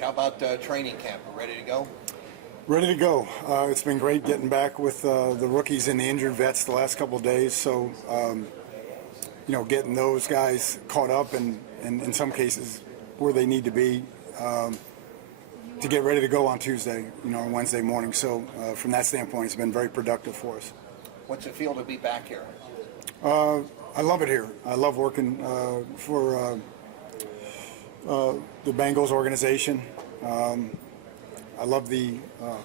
Coach, how about training camp? Ready to go? Ready to go. It's been great getting back with the rookies and the injured vets the last couple of days. So, getting those guys caught up and in some cases where they need to be to get ready to go on Tuesday, on Wednesday morning. So, from that standpoint, it's been very productive for us. What's it feel to be back here? I love it here. I love working for the Bengals organization. I love the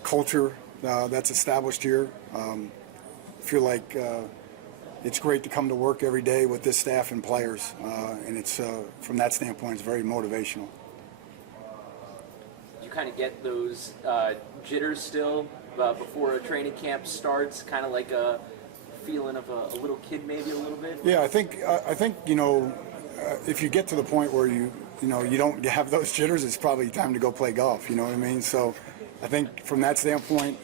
culture that's established here. Feel like it's great to come to work every day with this staff and players, and it's from that standpoint, it's very motivational. You kind of get those jitters still before a training camp starts, kind of like a feeling of a little kid, maybe a little bit. Yeah, I think if you get to the point where you don't have those jitters, it's probably time to go play golf. You know what I mean? So I think from that standpoint,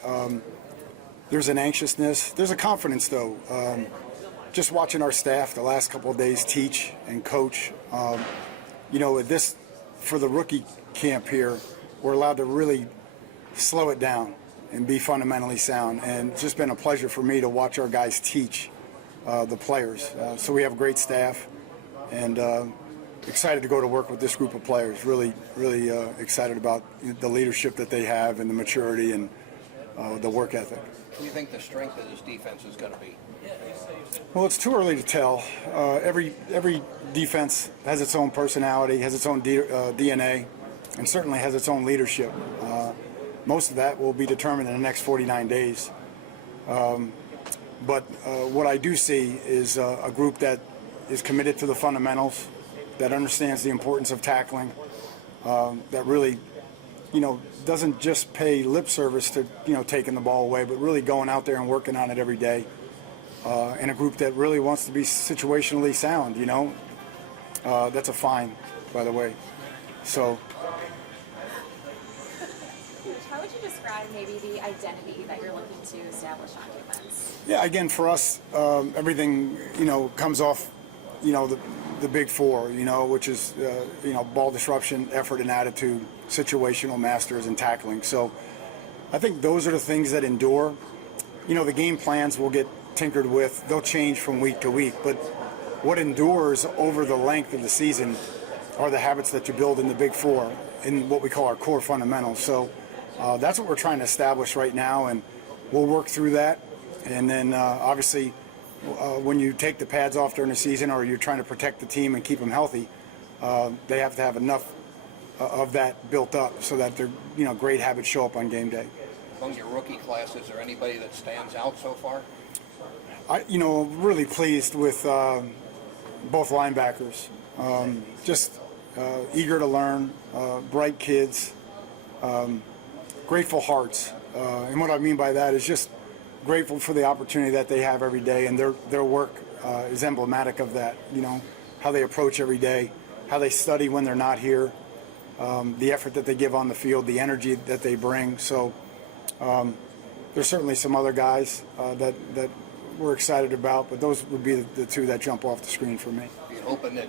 there's an anxiousness. There's a confidence, though. Just watching our staff the last couple of days teach and coach, for the rookie camp here, we're allowed to really slow it down and be fundamentally sound. And it's just been a pleasure for me to watch our guys teach the players. So we have a great staff, and excited to go to work with this group of players. Really, really excited about the leadership that they have and the maturity and the work ethic. What do you think the strength of this defense is going to be? Well, it's too early to tell. Every defense has its own personality, has its own DNA, and certainly has its own leadership. Most of that will be determined in the next 49 days. But what I do see is a group that is committed to the fundamentals, that understands the importance of tackling, that really, doesn't just pay lip service to, taking the ball away, but really going out there and working on it every day. And a group that really wants to be situationally sound, That's a fine, by the way. So. How would you describe maybe the identity that you're looking to establish on defense? Yeah, again, for us, everything, comes off, the big four, which is, ball disruption, effort and attitude, situational masters, and tackling. So I think those are the things that endure. The game plans will get tinkered with. They'll change from week to week. But what endures over the length of the season are the habits that you build in the big four, in what we call our core fundamentals. So that's what we're trying to establish right now, and we'll work through that. And then obviously, when you take the pads off during the season, or you're trying to protect the team and keep them healthy, they have to have enough of that built up so that their great habits show up on game day. Among your rookie class, is there anybody that stands out so far? Really pleased with both linebackers. Just eager to learn, bright kids, grateful hearts. And what I mean by that is just grateful for the opportunity that they have every day, and their work is emblematic of that. How they approach every day, how they study when they're not here, the effort that they give on the field, the energy that they bring. So there's certainly some other guys that we're excited about, but those would be the two that jump off the screen for me. Are you hoping that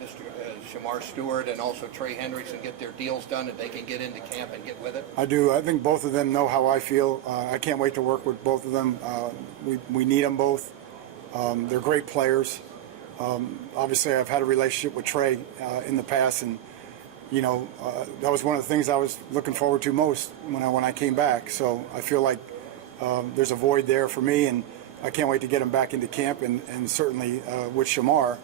Mr. Shamar Stewart and also Trey Hendrickson get their deals done and they can get into camp and get with it? I do. I think both of them know how I feel. I can't wait to work with both of them. We need them both. They're great players. Obviously, I've had a relationship with Trey in the past, and that was one of the things I was looking forward to most when I came back. So I feel like there's a void there for me, and I can't wait to get him back into camp. And certainly with Shamar,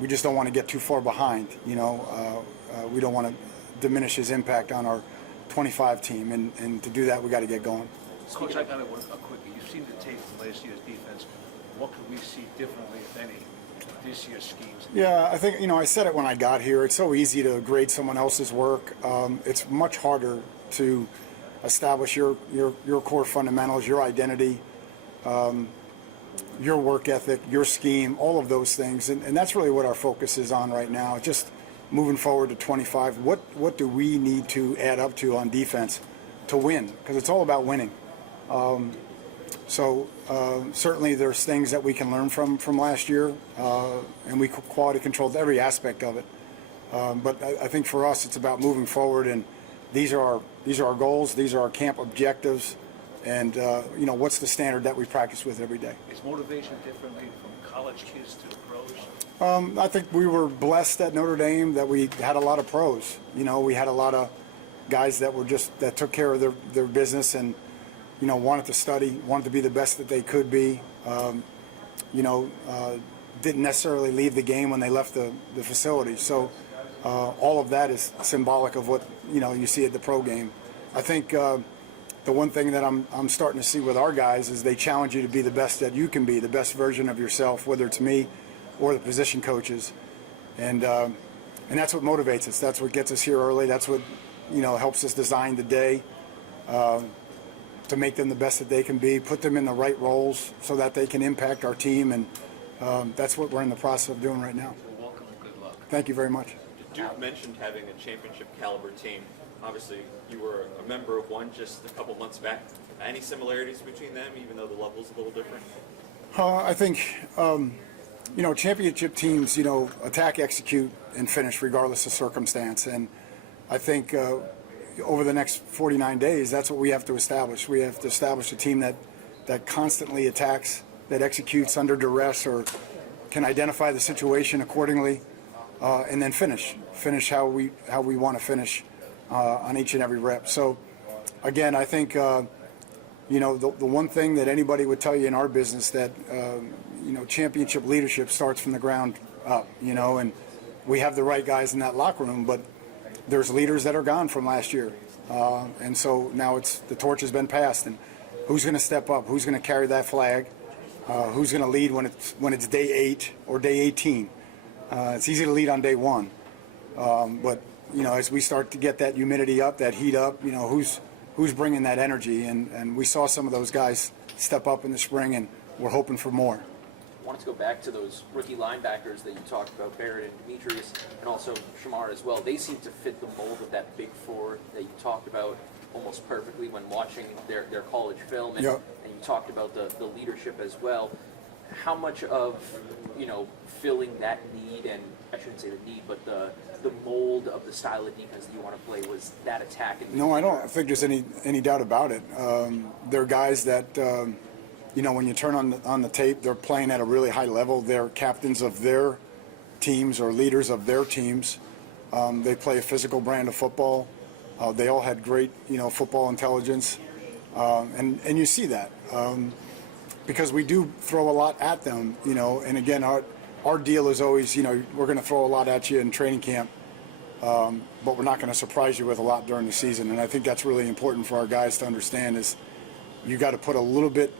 we just don't want to get too far behind. We don't want to diminish his impact on our 25 team, and to do that, we got to get going. Coach, I got to work quickly. You've seen the tape from last year's defense. What could we see differently, if any, this year's schemes? Yeah, I think, I said it when I got here. It's so easy to grade someone else's work. It's much harder to establish your core fundamentals, your identity, your work ethic, your scheme, all of those things. And that's really what our focus is on right now. Just moving forward to 25, what do we need to add up to on defense to win? Because it's all about winning. So certainly there's things that we can learn from last year, and we quality controlled every aspect of it. But I think for us, it's about moving forward, and these are our goals, these are our camp objectives, and what's the standard that we practice with every day. Is motivation differently from college kids to the pros? I think we were blessed at Notre Dame that we had a lot of pros. We had a lot of guys that took care of their business and wanted to study, wanted to be the best that they could be. Didn't necessarily leave the game when they left the facility. So all of that is symbolic of what you see at the pro game. I think the one thing that I'm starting to see with our guys is they challenge you to be the best that you can be, the best version of yourself, whether it's me or the position coaches, and that's what motivates us. That's what gets us here early. That's what helps us design the day to make them the best that they can be, put them in the right roles so that they can impact our team, and that's what we're in the process of doing right now. Well, welcome and good luck. Thank you very much. Duke mentioned having a championship caliber team. Obviously, you were a member of one just a couple months back. Any similarities between them, even though the level's a little different? I think, championship teams, attack, execute, and finish regardless of circumstance. And I think over the next 49 days, that's what we have to establish. We have to establish a team that constantly attacks, that executes under duress or can identify the situation accordingly, and then finish how we want to finish on each and every rep. So again, I think the one thing that anybody would tell you in our business that championship leadership starts from the ground up, and we have the right guys in that locker room, but there's leaders that are gone from last year, and so now the torch has been passed, and who's going to step up? Who's going to carry that flag? Who's going to lead when it's day 8 or day 18? It's easy to lead on day 1, but as we start to get that humidity up, that heat up, who's bringing that energy? And we saw some of those guys step up in the spring, and we're hoping for more. I wanted to go back to those rookie linebackers that you talked about, Barrett and Demetrius, and also Shamar as well. They seem to fit the mold of that big four that you talked about almost perfectly when watching their college film, and, Yep. and you talked about the leadership as well. How much of filling that need, and I shouldn't say the need, but the mold of the style of defense that you want to play was that attack? No, I don't think there's any doubt about it. They're guys that when you turn on the tape, they're playing at a really high level. They're captains of their teams or leaders of their teams. They play a physical brand of football. They all had great football intelligence, and you see that because we do throw a lot at them. And again, our deal is always we're going to throw a lot at you in training camp, but we're not going to surprise you with a lot during the season. And I think that's really important for our guys to understand is you got to put a little bit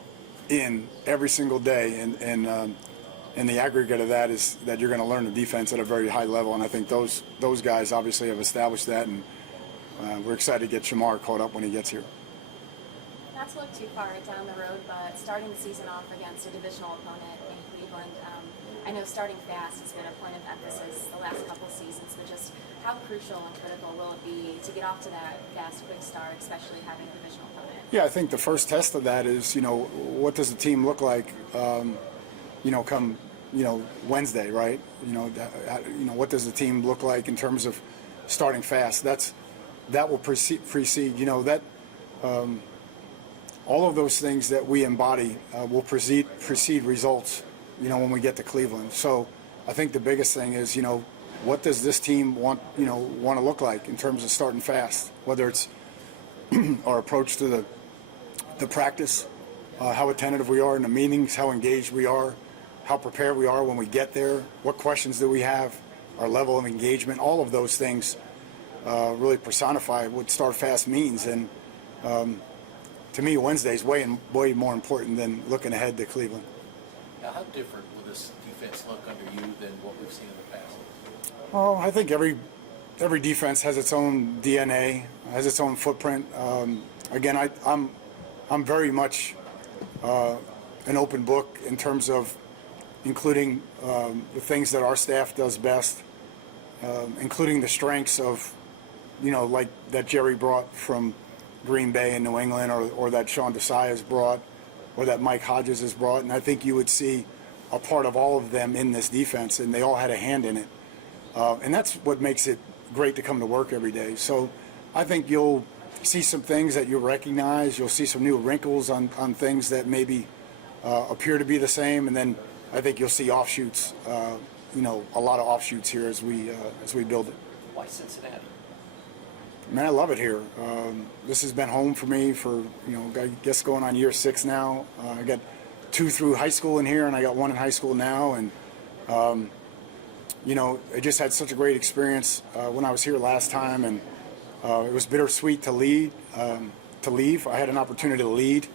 in every single day, and the aggregate of that is that you're going to learn the defense at a very high level. And I think those guys obviously have established that, and we're excited to get Shamar caught up when he gets here. Not to look too far down the road, but starting the season off against a divisional opponent in Cleveland, I know starting fast has been a point of emphasis the last couple seasons, but just how crucial and critical will it be to get off to that fast, quick start, especially having a divisional opponent? Yeah, I think the first test of that is, what does the team look like, come, Wednesday, right? What does the team look like in terms of starting fast? That will precede, all of those things that we embody will precede results, when we get to Cleveland. So I think the biggest thing is, what does this team want to look like in terms of starting fast, whether it's our approach to the practice, how attentive we are in the meetings, how engaged we are, how prepared we are when we get there, what questions do we have, our level of engagement, all of those things really personify what start fast means. And to me, Wednesday is way more important than looking ahead to Cleveland. Now, how different will this defense look under you than what we've seen in the past? Well, I think every defense has its own DNA, has its own footprint. Again, I'm very much an open book in terms of including the things that our staff does best, including the strengths of, like that Jerry brought from Green Bay and New England, or that Sean Desai has brought, or that Mike Hodges has brought. And I think you would see a part of all of them in this defense, and they all had a hand in it. And that's what makes it great to come to work every day. So I think you'll see some things that you'll recognize. You'll see some new wrinkles on things that maybe appear to be the same. And then I think you'll see offshoots, a lot of offshoots here as we build it. Why Cincinnati? Man, I love it here. This has been home for me for, I guess going on year 6 now. I got 2 through high school in here, and I got 1 in high school now. And, I just had such a great experience when I was here last time, and it was bittersweet to leave. I had an opportunity to lead,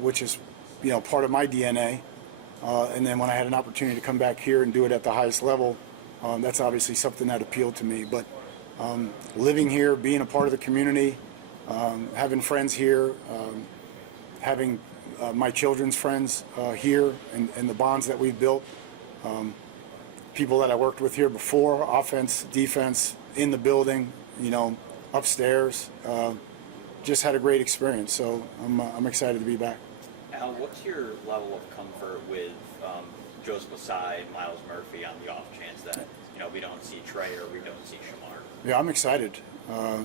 which is, part of my DNA. And then when I had an opportunity to come back here and do it at the highest level, that's obviously something that appealed to me. But living here, being a part of the community, having friends here, having my children's friends here, and the bonds that we've built, people that I worked with here before, offense, defense, in the building, upstairs, just had a great experience. So I'm excited to be back. Al, what's your level of comfort with Joseph Osai and Miles Murphy on the off chance that we don't see Trey or we don't see Shamar? Yeah, I'm excited.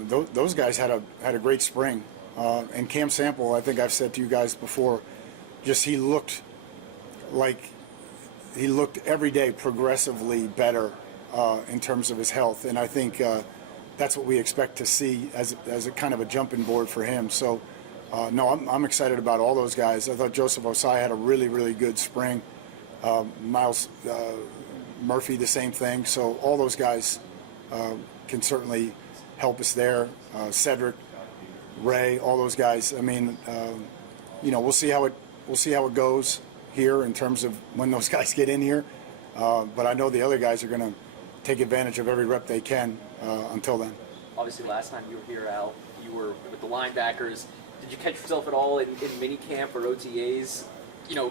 Those guys had a great spring, and Cam Sample, I think I've said to you guys before, just he looked every day progressively better in terms of his health, and I think that's what we expect to see as a kind of a jumping board for him. So, no, I'm excited about all those guys. I thought Joseph Osai had a really, really good spring. Miles Murphy, the same thing. So all those guys can certainly help us there. Cedric, Ray, all those guys. I mean, we'll see how it goes here in terms of when those guys get in here. But I know the other guys are going to take advantage of every rep they can until then. Obviously, last time you were here, Al, you were with the linebackers. Did you catch yourself at all in mini camp or OTAs?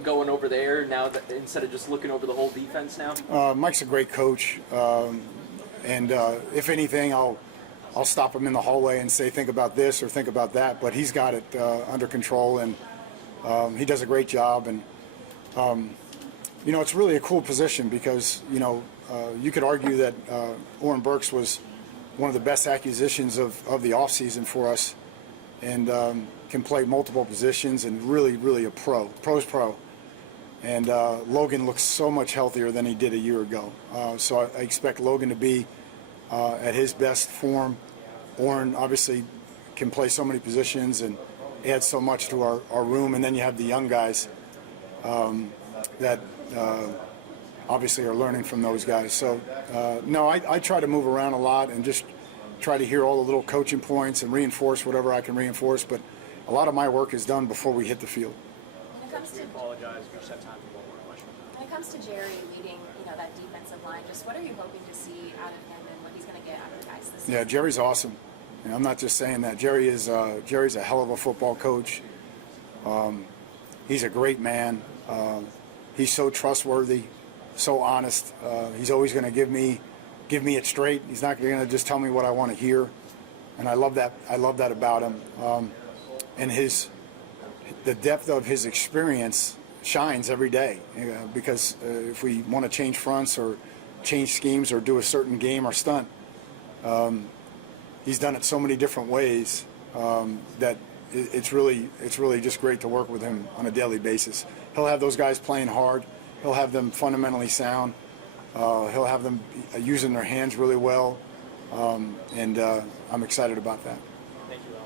Going over there now that instead of just looking over the whole defense now. Mike's a great coach, and if anything, I'll stop him in the hallway and say, think about this or think about that. But he's got it under control, and he does a great job. And it's really a cool position because you could argue that Oren Burks was one of the best acquisitions of the offseason for us, and can play multiple positions and really a pro's pro. And Logan looks so much healthier than he did a year ago. So I expect Logan to be at his best form. Oren obviously can play so many positions and add so much to our room. And then you have the young guys that obviously are learning from those guys. So no, I try to move around a lot and just try to hear all the little coaching points and reinforce whatever I can reinforce. But a lot of my work is done before we hit the field. When it comes to Apologize, we just have time for one more question. when it comes to Jerry leading, that defensive line, just what are you hoping to see out of him and what he's going to get out of the guys this season? Yeah, Jerry's awesome. And I'm not just saying that. Jerry's a hell of a football coach. He's a great man. He's so trustworthy, so honest. He's always going to give me it straight. He's not going to just tell me what I want to hear. And I love that. I love that about him. And the depth of his experience shines every day, because if we want to change fronts or change schemes or do a certain game or stunt, he's done it so many different ways that it's really just great to work with him on a daily basis. He'll have those guys playing hard. He'll have them fundamentally sound. He'll have them using their hands really well, and I'm excited about that. Thank you, Al.